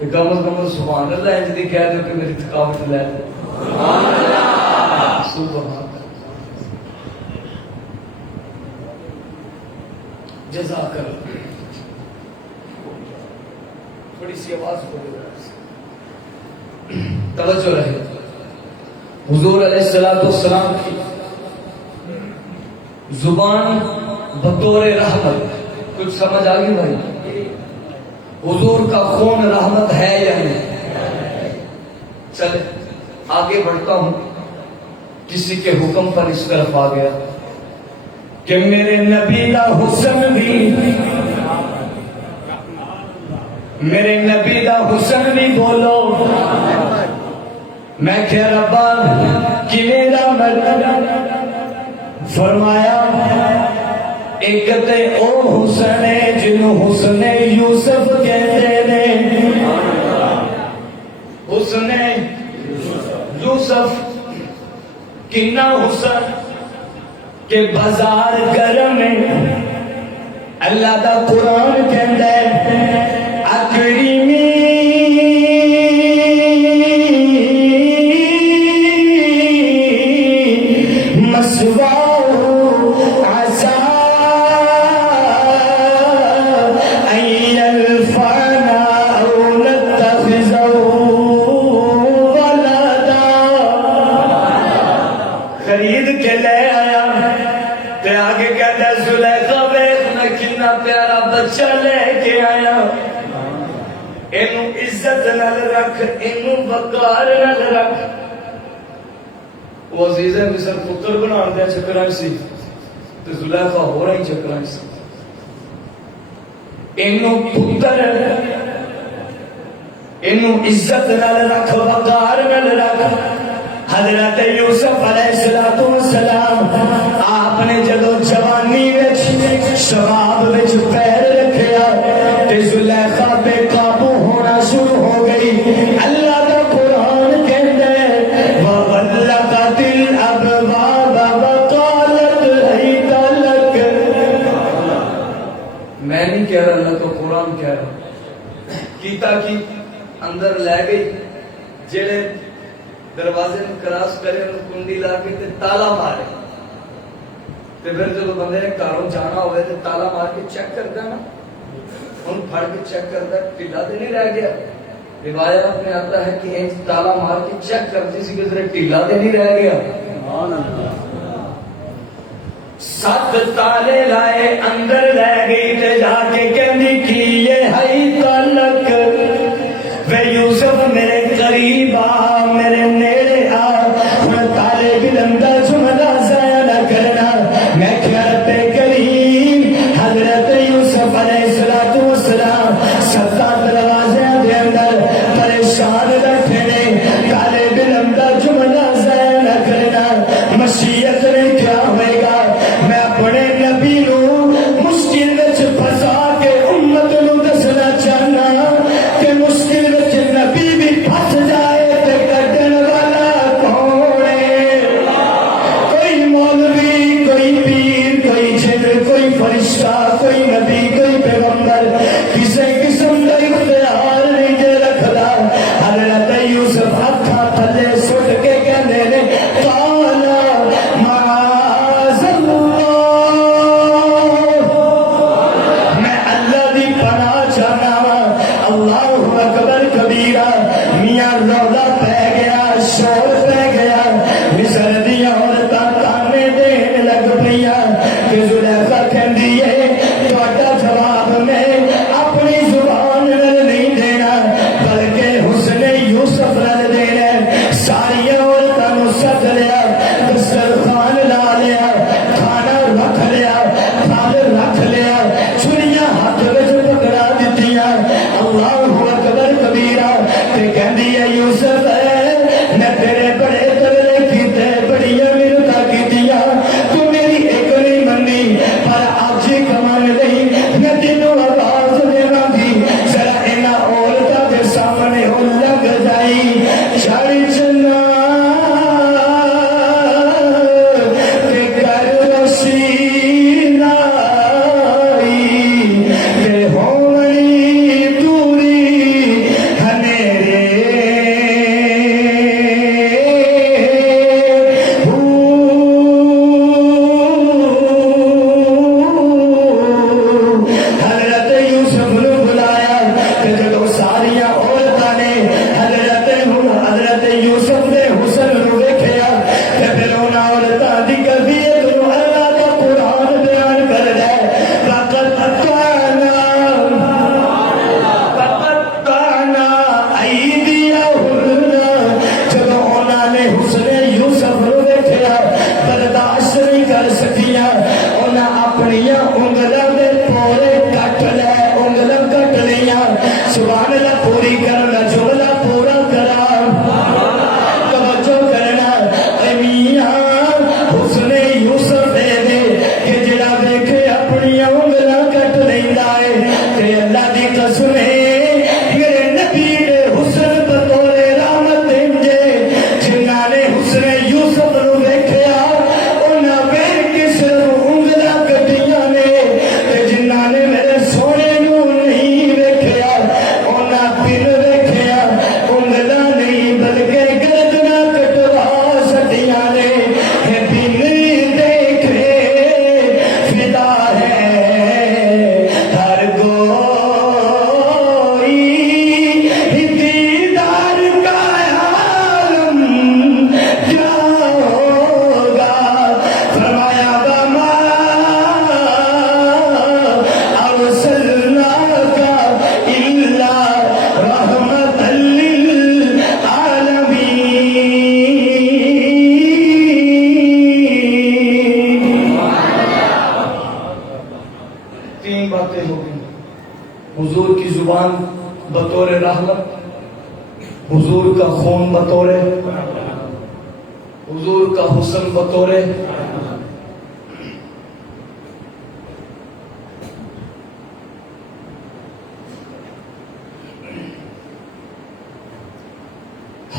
کہ کم از کم سبحان اللہ انج دی کہہ دو کہ میری تھکاوٹ لے لے سبحان اللہ سبحان اللہ جزاک اللہ تھوڑی سی آواز ہو گئی توجہ رہے حضور علیہ السلام کی زبان بطور رحمت کچھ سمجھ آ گئی بھائی حضور کا خون رحمت ہے یا نہیں چلے آگے بڑھتا ہوں کسی کے حکم پر اس طرف آ گیا کہ میرے نبی دا حسن بھی میرے نبی دا حسن بھی بولو میں کہہ ربا کہ میرا مطلب فرمایا ایک تے او حسن ہے جنہوں حسن یوسف کہتے ہیں حسن یوسف کنا حسن کہ بازار گرم ہے اللہ دا قرآن کہندا ہے اکریمی خرید کے لے آیا تے آگے کہتا ہے زلیخا ویکھ میں کتنا پیارا بچہ لے کے آیا اینو عزت نال رکھ اینو وقار نال رکھ وہ عزیز مصر پتر بنا دیا چکرائیں سی تے زلیخا ہو رہی چکرائیں سی اینو پتر اینو عزت نال رکھ وقار نال رکھ حضرت یوسف علیہ السلام آپ نے جدو جوانی وچ شباب وچ پیر رکھیا تے زلیخا بے قابو ہونا شروع ہو گئی اللہ کا قرآن کہندا ہے وَغَلَّقَتِ الْأَبْوَابَ وَقَالَتْ هَيْتَ لَكَ میں نہیں کہہ رہا اللہ کا قرآن کہہ رہا کیتا کی اندر لے گئی جڑے دروازے میں کراس کرے اور کنڈی لا کے تے تالا مارے تے پھر جب بندے نے گھروں جانا ہوئے تے تالا مار کے چیک کرتا ہے نا ان پھڑ کے چیک کرتا ہے ٹھلا تے نہیں رہ گیا روایت میں آتا ہے کہ ایک تالا مار کے چیک کرتی سی کہ ذرا ٹھلا تے نہیں رہ گیا سبحان اللہ 7 تالے لائے اندر لے گئی تے جا کے کہندی کی یہ ہے تعلق وے یوسف میرے قریب آ میرے نیڑے آ میں تالے بلندہ جملہ ضائع نہ کرنا میں کہتے کریم کوئی نبی کوئی پیغمبر کسی قسم کا اختیار نہیں دے رکھدا. حضرت یوسف ہاتھاں تھلے سٹ کے کہندے نے قال معاذ اللہ، میں اللہ دی پناہ چاہنا وا. اللہ اکبر کبیرہ. میاں رولا پہ گیا، شور پہ گیا. مصر دی عورتاں تانے دین لگ پیاں کہ زلیخا کہندی ہے تہاڈا جواب میں اپنی زبان نال نہیں دینا بلکہ حسن یوسف نال دینا. ساری عورتاں نوں سد لیا، دسترخوان لا لیا، کھانا رکھ لیا، پھل رکھ لیا، چھریاں ہاتھ وچ پکڑا دتیاں. اللہ اکبر کبیرہ. تے کہندی ہے یوسف میں تیرے بڑے تگڑے کیتے، بڑیاں منتاں کیتیاں، تو میری ایک نہیں منی، پر اج کمان نہیں میں تینوں آواز دیواں گی. ذرا انہاں عورتاں دے سامنے ہو لگ جائی. چڑھ چنا تے کر رسینائی تے ہونی دوری ہنیرے. حضرت یوسف نو بلایا تے جدوں ساریاں عورتاں نے حضرت یوسف دے حسن نو ویکھیا تے پھر انہاں عورتاں دی کیفیت نو اللہ دا قرآن بیان کردا ہے. فقطعنا ایدیہن. جدوں انہاں نے حسن یوسف نو ویکھیا برداشت نہیں کر سکیاں، انہاں اپنیاں انگلاں دے پورے کٹ لے، انگلاں کٹ لیاں. سبحان اللہ. پوری کرنا جملہ پورا کرا. توجہ کرنا. اے میاں حسن یوسف دے کہ جڑا ویکھے اپنی انگلاں کٹ لیندا ہے تے اللہ دی قسم ہے میرے نبی دے حسن بطور رحمت دے. جنہاں نے حسن یوسف نو ویکھیا انہاں ویکھ کے صرف انگلاں کٹیاں نے، تے جنہاں نے میرے سونے نو نہیں ویکھیا انہاں پھر ویکھیا انگلاں نہیں بلکہ گردناں کٹوا سٹیاں نے. بن دیکھے فدا ہے ہر کوئی، دیدار کا عالم کیا ہوگا. فرمایا وما ارسلناک الا رحمۃ للعالمین. تین باتیں ہو گئی. حضور کی زبان بطور رحمت، حضور کا خون بطور، حضور کا حسن بطور.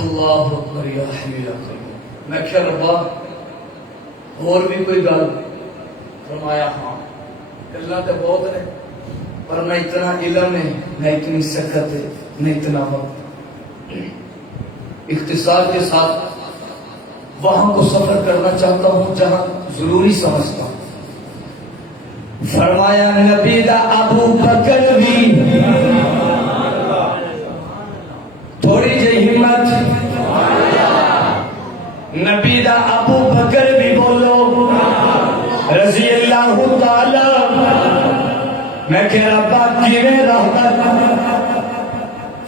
اللہ اکبر یا حی یا قیوم. میں کیا ربا اور بھی کوئی گل؟ فرمایا ہاں گلاں تے بہت نے پر نہ اتنا علم ہے، نہ اتنی سکت ہے، نہ اتنا وقت. اختصار کے ساتھ وہاں کو سفر کرنا چاہتا ہوں جہاں ضروری سمجھتا ہوں. فرمایا نبی دا ابو بکر بھی تھوڑی جی ہمت. نبی دا ابو بکر بھی بولو رضی اللہ تعالی. میں کہ ربا کیویں رحمت.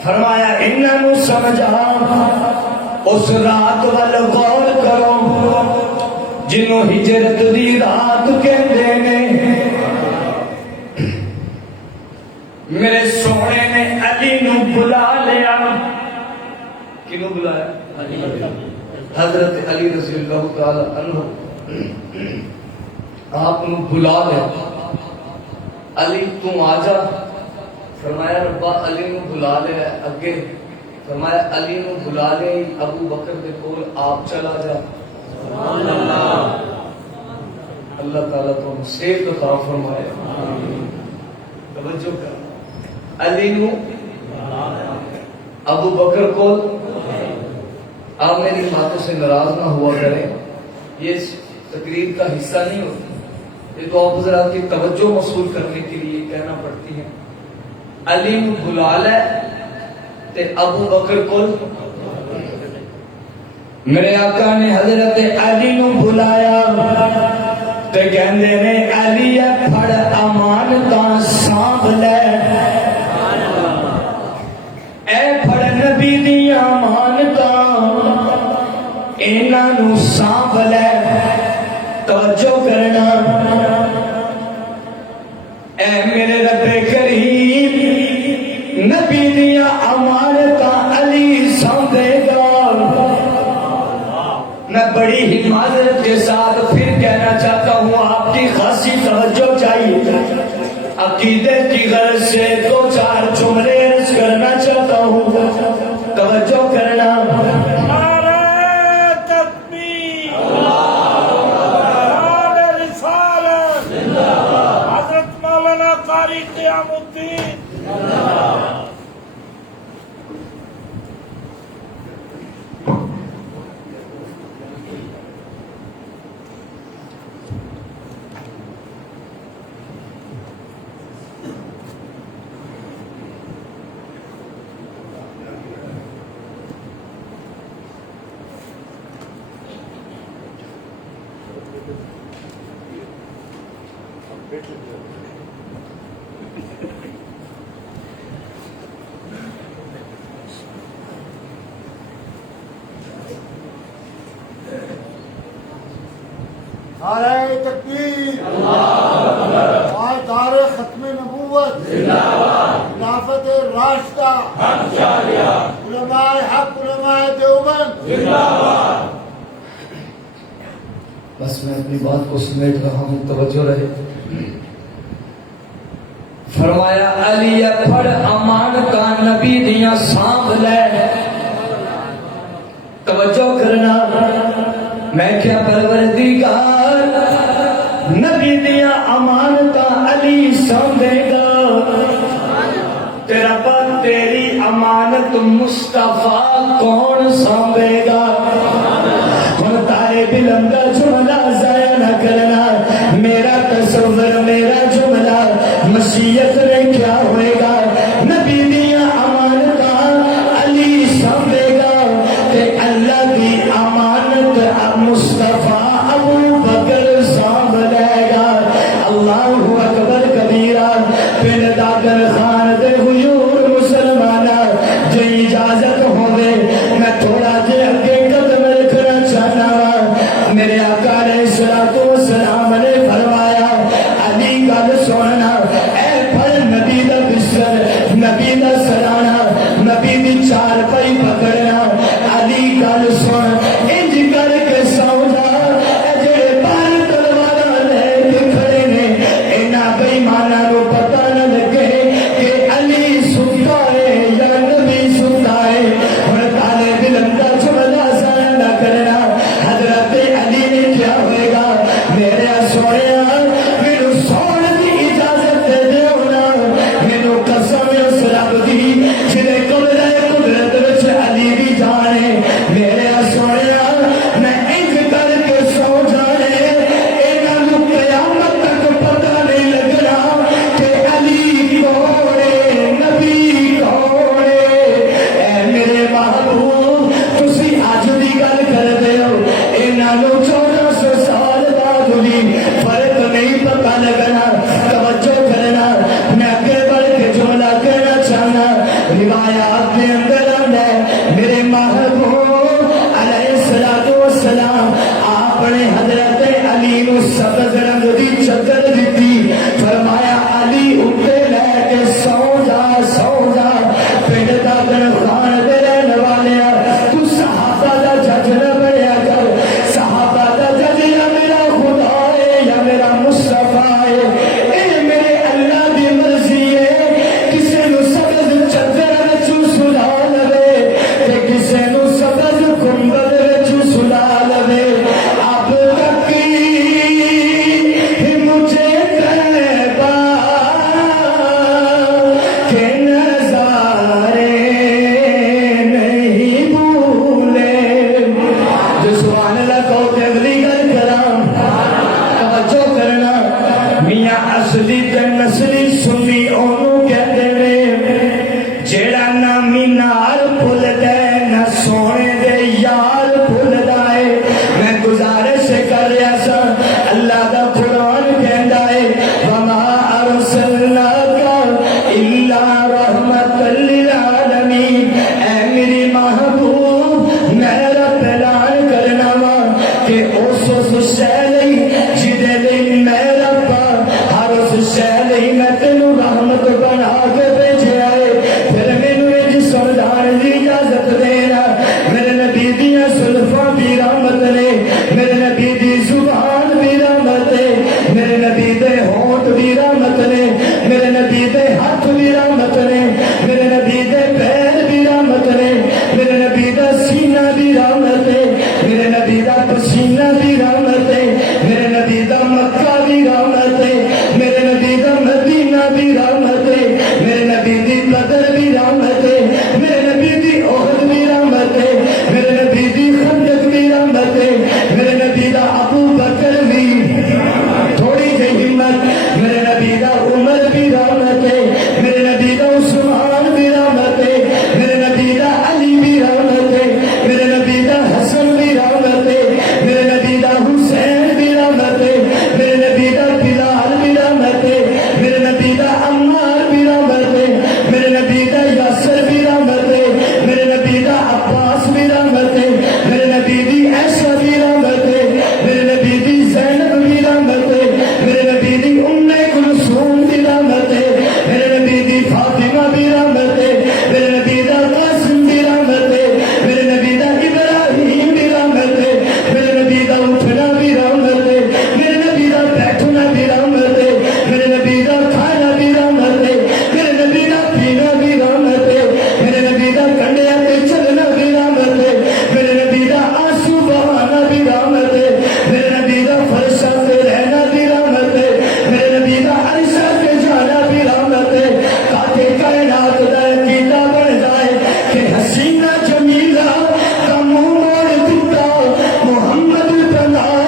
فرمایا انہاں نوں سمجھا اس رات وال غور کرو جنوں ہجرت دی رات کہندے نے. میرے سونے نے علی نو بلا لیا. کنوں بلایا؟ حضرت علی رضی اللہ تعالی عنہ. آپ نو بلا لیا. علی تم آ جا. فرمایا ربا علی نو بلا لیا اگے. فرمایا علی نو بلا لے ابو بکر دے کول آپ چلا جا. اللہ تعالیٰ تو صحت عطا فرمائے. توجہ کر علی نو ابو بکر کو آپ میری باتوں سے ناراض نہ ہوا کریں، یہ تقریر کا حصہ نہیں ہوتی، یہ تو آپ حضرات کی توجہ موصول کرنے کے لیے کہنا پڑتی ہے۔ علی نو بلا لے تے ابو بکر کو میرے آقا نے حضرت علی نو بلایا تے کہندے نے علی پھڑ امانتاں سانبھ لے، اے پھڑ نبی دیاں امانتاں انہاں نو سانبھ لے۔ توجہ کرنا، اے میرے رب کریم نبی دیاں امانتاں علی سانبھے گا۔ میں بڑی ہی معذرت کے ساتھ پھر کہنا چاہتا ہوں، آپ کی خاصی توجہ چاہیے، عقیدے کی غرض سے دو چار جملے عرض کرنا چاہتا ہوں، توجہ کرنا۔ نعرہ تکبیر، نعرہ رسالت، حضرت مولانا قاری قیام الدین۔ نعرہ تکبیر، پائیدار ختم نبوت، خلافت راشدہ، علماء حق، علماء دیوبند۔ بس میں اپنی بات کو سمیٹ رہا ہوں، توجہ رہے۔ فرمایا علی پھڑ امانتاں نبی دیاں سانبھ لے۔ توجہ کرنا، میں کیا پروردگار نبی دیاں امانتاں علی سانبھے گا، تیرا پر تیری امانت مصطفیٰ کون سانبھے گا؟ ہن طالب علم کا جملہ ضائع نہ کرنا، میرا تصور میرا جملہ مشیت میں کیا ہوئے گا؟ نبی دیاں امانتاں علی سانبھے گا تے اللہ دی امانت مصطفیٰ ابو بکر سانبھ لے گا۔ اللہ اکبر کبیرہ۔ پھر دادر خان دے حضور مسلمانہ جو اجازت ہوئے میں تھوڑا جے اگے قدم رکھنا چاہنا وا۔ میرے آقا علیہ الصلوۃ والسلام نے فرمایا علی گل سننا، اے پھر نبی دا بستر، نبی دا سرانا، نبی دی چار پائی پکڑنا، علی گل سن انج کر کے سو جا، اے جڑے بار تلوار لے کے کھڑے نے انہاں بے ایماناں نو پتہ نہ لگے کہ علی ستا ہے یا نبی ستا ہے۔ ہن طالب علم دا جملہ ضائع نہ کرنا، حضرت علی نے کیا ہوئے گا؟ میرے سونیا مینوں سون دی اجازت دے دیو نا، مینوں قسم اس رب دی جنے قبضہ قدرت وچ علی دی جان ہے۔ میرے سونیا میں انج کر کے سو جانے، انہاں نوں قیامت تک پتہ نہیں لگنا کہ تینوں رحمت بنا کے بھیجیا ہے، پھر مینوں اج سمجھان دی اجازت دینا۔ میرے نبی دیاں زلفاں بھی رحمت نے، میرے نبی دی زبان بھی رحمت ہے، میرے نبی دے ہونٹ بھی رحمت نے، میرے نبی دے ہاتھ بھی رحمت نے، میرے نبی دے پیر بھی رحمت نے، میرے نبی دا سینہ بھی رحمت ہے، میرے نبی دا پسینہ بھی رحمت ہے، میرے نبی دا مکہ بھی رحمت ہے، میرے نبی دا مدینہ بھی رحمت ہے، میرے نبی دی بدر بھی رحمت ہے، میرے نبی دی احد بھی رحمت ہے، میرے نبی دی خندق بھی رحمت ہے، میرے نبی دا ابو بکر بھی تھوڑی سی ہمت، میرے نبی دا عمر بھی رحمت ہے، میرے نبی دا عثمان بھی رحمت ہے، میرے نبی دا علی بھی رحمت ہے، میرے نبی دا حسن بھی رحمت ہے، میرے نبی دا حسین بھی رحمت ہے، میرے نبی دا بلال بھی رحمت ہے، میرے نبی دا عمار بھی رحمت ہے، میرے نبی دا یاسر بھی رحمت ہے، میرے نبی دا عباس بھی رحمت ہے، میرے نبی دی عائشہ بھی رحمت ہے، میرے نبی دی زینب بھی رحمت ہے، میرے نبی دی ام کلثوم بھی رحمت ہے، میرے نبی دی فاطمہ بھی رحمت ہے، میرے نبی دا قاسم بھی رحمت ہے، میرے نبی دا ابراہیم بھی رحمت ہے، میرے نبی دا اٹھنا بھی رحمت ہے، میرے نبی دا بیٹھنا بھی رحمت ہے، میرے نبی دا کھانا بھی رحمت ہے، میرے نبی دا پینا بھی رحمت ہے، میرے نبی دا کنڈیاں تے چلنا بھی رحمت ہے، میرے نبی دا آنسو بہانا بھی رحمت ہے، میرے نبی دا فرشاں تے رہنا بھی رحمت ہے، میرے نبی دا عرشاں تے جانا بھی رحمت ہے، تاکہ کائنات دا عقیدہ بن جائے کہ حسینہ جمیلہ کا منہ موڑ دیتا، محمد کا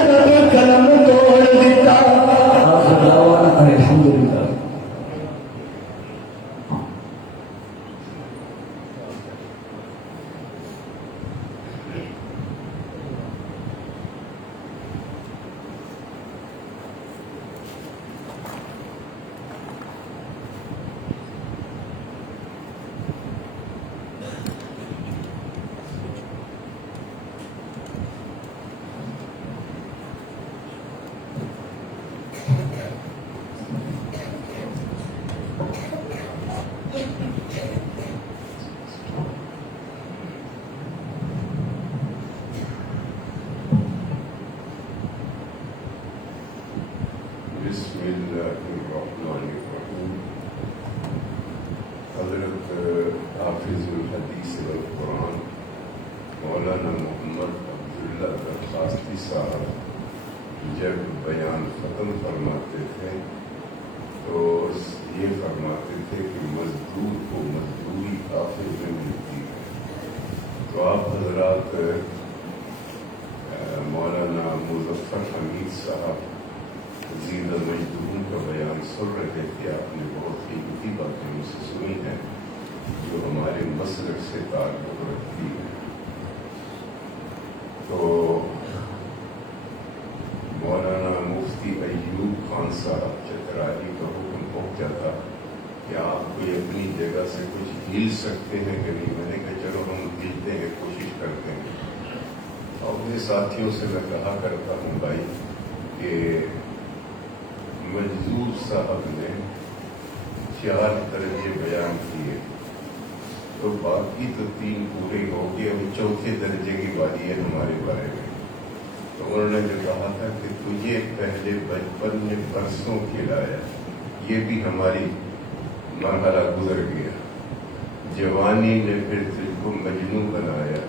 رب قلم توڑ دیتا۔ آخر دعوانا ان الحمدللہ۔ بسم اللہ الرحمن الرحیم۔ حضرت حافظ الحدیث والقرآن مولانا محمد عبداللہ درخواستی صاحب جب بیان ختم فرماتے تھے تو یہ فرماتے تھے کہ مزدور کو مزدوری آخر میں ملتی ہے۔ تو آپ حضرات مولانا مظفر حمید صاحب زیدہ مجدون کا بیان سن رہے تھے، آپ نے بہت قیمتی باتیں مجھ سے سنی ہیں جو ہمارے مسلک سے تعلق رکھتی ہے۔ تو مولانا مفتی ایوب خان صاحب چترالی کا حکم پہنچا تھا کہ آپ کوئی اپنی جگہ سے کچھ ہل سکتے ہیں کہ نہیں؟ میں نے کہا چلو ہم ہلتے ہیں، کوشش کرتے ہیں۔ اپنے ساتھیوں سے میں کہا کرتا ہوں بھائی کہ منظور صاحب نے 4 درجے بیان کیے تو باقی تو 3 پورے ہو گئے، اب 4تھے درجے کی باری ہے ہمارے بارے میں۔ تو انہوں نے جو کہا تھا کہ تجھے پہلے بچپن میں برسوں کھلایا، یہ بھی ہماری مرحلہ گزر گیا۔ جوانی نے پھر تجھ کو مجنوں بنایا،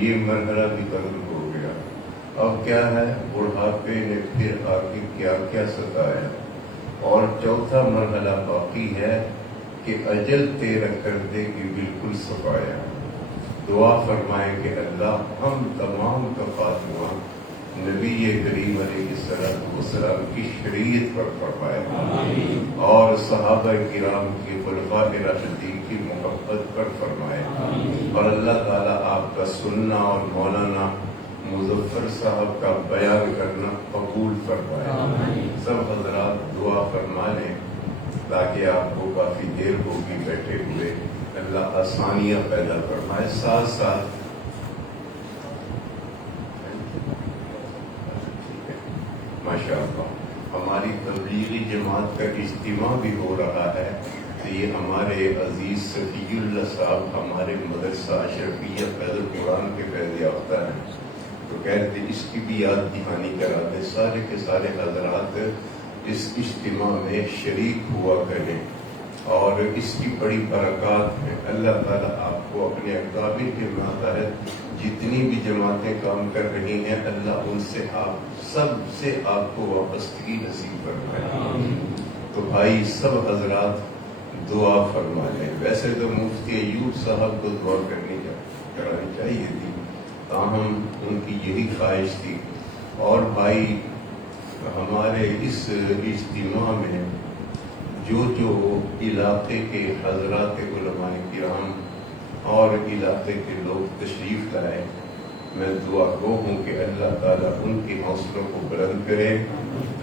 یہ مرحلہ بھی ختم ہو گیا۔ اب کیا ہے؟ بڑھاپے نے پھر آ کے کیا کیا ستایا، اور 4تھا مرحلہ باقی ہے کہ اجل تیرا کر دے گی بالکل صفایا۔ دعا فرمائیں کہ اللہ ہم تمام کا خاتمہ نبی کریم علیہ السلام کی شریعت پر فرمائے اور صحابہ کرام کی خلفاء راشدین کی محبت پر فرمائے، اور اللہ تعالیٰ آپ کا سننا اور مولانا مظفر صاحب کا بیان کرنا قبول فرمائے۔ سب حضرات دعا فرما لیں تاکہ آپ کو کافی دیر ہوگی بیٹھے ہوئے، اللہ آسانیاں پیدا فرمائے۔ ساتھ ساتھ ماشاء اللہ ہمارے ہماری تبلیغی جماعت کا اجتماع بھی ہو رہا ہے، تو یہ ہمارے عزیز صفی اللہ صاحب ہمارے مدرسہ اشرفیہ فیض القرآن کے فیض یافتہ ہیں، تو کہتے اس کی بھی یاد دہانی کرا دیں، سارے کے سارے حضرات اس اجتماع میں شریک ہوا کریں، اور اس کی بڑی برکات ہیں۔ اللہ تعالیٰ آپ کو اپنے اکابر کے ماتحت جتنی بھی جماعتیں کام کر رہی ہیں، اللہ ان سے آپ سب سے آپ کو وابستگی نصیب فرمائے۔ تو بھائی سب حضرات دعا فرما لیں۔ ویسے تو مفتی ایوب صاحب کو دعا کرانی چاہیے تھی، تاہم ان کی یہی خواہش تھی۔ اور بھائی ہمارے اس اجتماع میں جو علاقے کے حضرات علماء کرام اور علاقے کے لوگ تشریف لائے، میں دعا گو ہوں کہ اللہ تعالیٰ ان کے حوصلوں کو بلند کرے،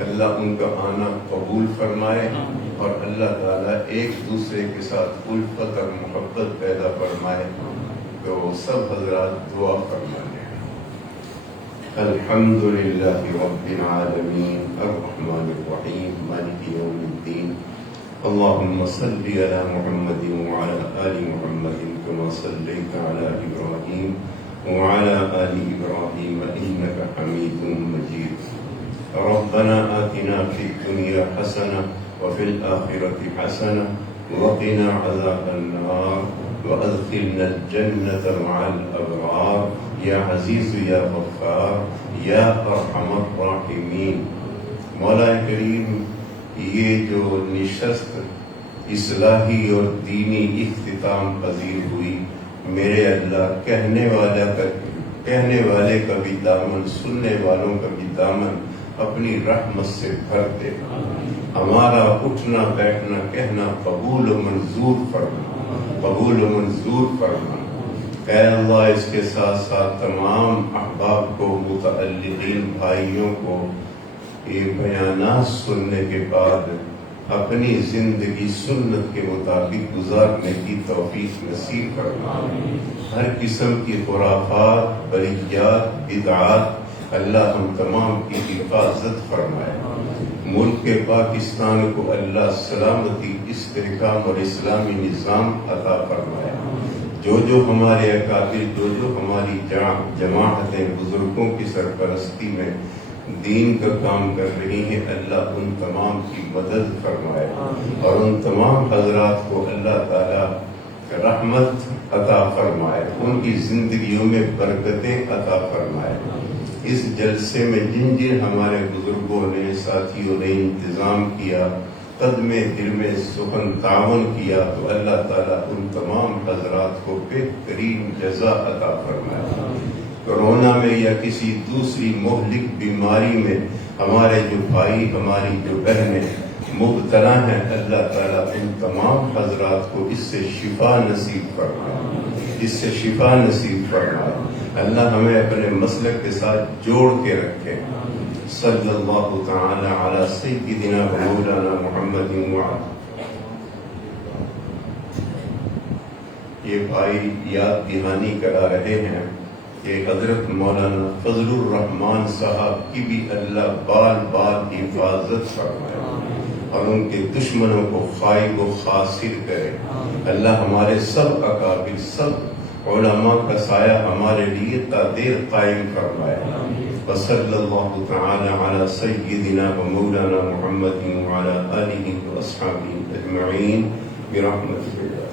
اللہ ان کا آنا قبول فرمائے، اور اللہ تعالیٰ ایک دوسرے کے ساتھ الفت اور محبت پیدا فرمائے۔ تو سب حضرات دعا فرمائیں۔ الحمد للہ رب العالمین الرحمن الرحیم مالک یوم الدین اللهم صل على محمد وعلى آل محمد كما صليت على إبراهيم وعلى آل إبراهيم إنك حميد مجيد ربنا آتنا في الدنيا حسنة وفي الآخرة حسنة وقنا عذاب النار وأدخلنا الجنة مع الأبرار یا عزیز یا غفار یا ارحم الراحمین۔ مولا کریم، یہ جو نشست اصلاحی اور دینی اختتام پذیر ہوئی، میرے اللہ کہنے والے کا بھی دامن، سننے والوں کا بھی دامن اپنی رحمت سے بھر دے۔ ہمارا اٹھنا بیٹھنا کہنا قبول و منظور فرما، قبول و منظور فرما۔ اے اللہ اس کے ساتھ ساتھ تمام احباب کو، متعلقین بھائیوں کو یہ بیانات سننے کے بعد اپنی زندگی سنت کے مطابق گزارنے کی توفیق نصیب فرما۔ ہر قسم کی خرافات، بریات، بدعات اللہ ہم تمام کی حفاظت فرمائے۔ ملک پاکستان کو اللہ سلامتی، استحکام اور اسلامی نظام عطا فرمائے۔ جو ہمارے اکابر، جو ہماری جماعتیں بزرگوں کی سرپرستی میں دین کا کام کر رہی ہیں، اللہ ان تمام کی مدد فرمائے، اور ان تمام حضرات کو اللہ تعالی رحمت عطا فرمائے، ان کی زندگیوں میں برکتیں عطا فرمائے۔ اس جلسے میں جن ہمارے بزرگوں نے، ساتھیوں نے انتظام کیا، قدم دل میں سخن تعاون کیا، تو اللہ تعالیٰ ان تمام حضرات کو بہترین جزا عطا فرمائے۔ کورونا میں یا کسی دوسری مہلک بیماری میں ہمارے جو بھائی، ہماری جو بہنیں مبتلا ہیں، اللہ تعالیٰ ان تمام حضرات کو اس سے شفا نصیب فرمائے، اس سے شفا نصیب فرمائے۔ اللہ ہمیں اپنے مسلک کے ساتھ جوڑ کے رکھے۔ صلی اللہ تعالی علی سیدنا و مولانا محمد وعلی۔ یہ بھائی یاد دہانی کرا رہے ہیں کہ حضرت مولانا فضل الرحمان صاحب کی بھی اللہ بال بال حفاظت فرمائے، اور ان کے دشمنوں کو خائب و خاسر کرے۔ اللہ ہمارے سب اکابر، سب علماء کا سایہ ہمارے لیے تا دیر قائم فرمائے۔ وصلی اللہ تعالی علی سیدنا و مولانا محمد وعلی آلہ و اصحابہ اجمعین برحمتہ اللہ۔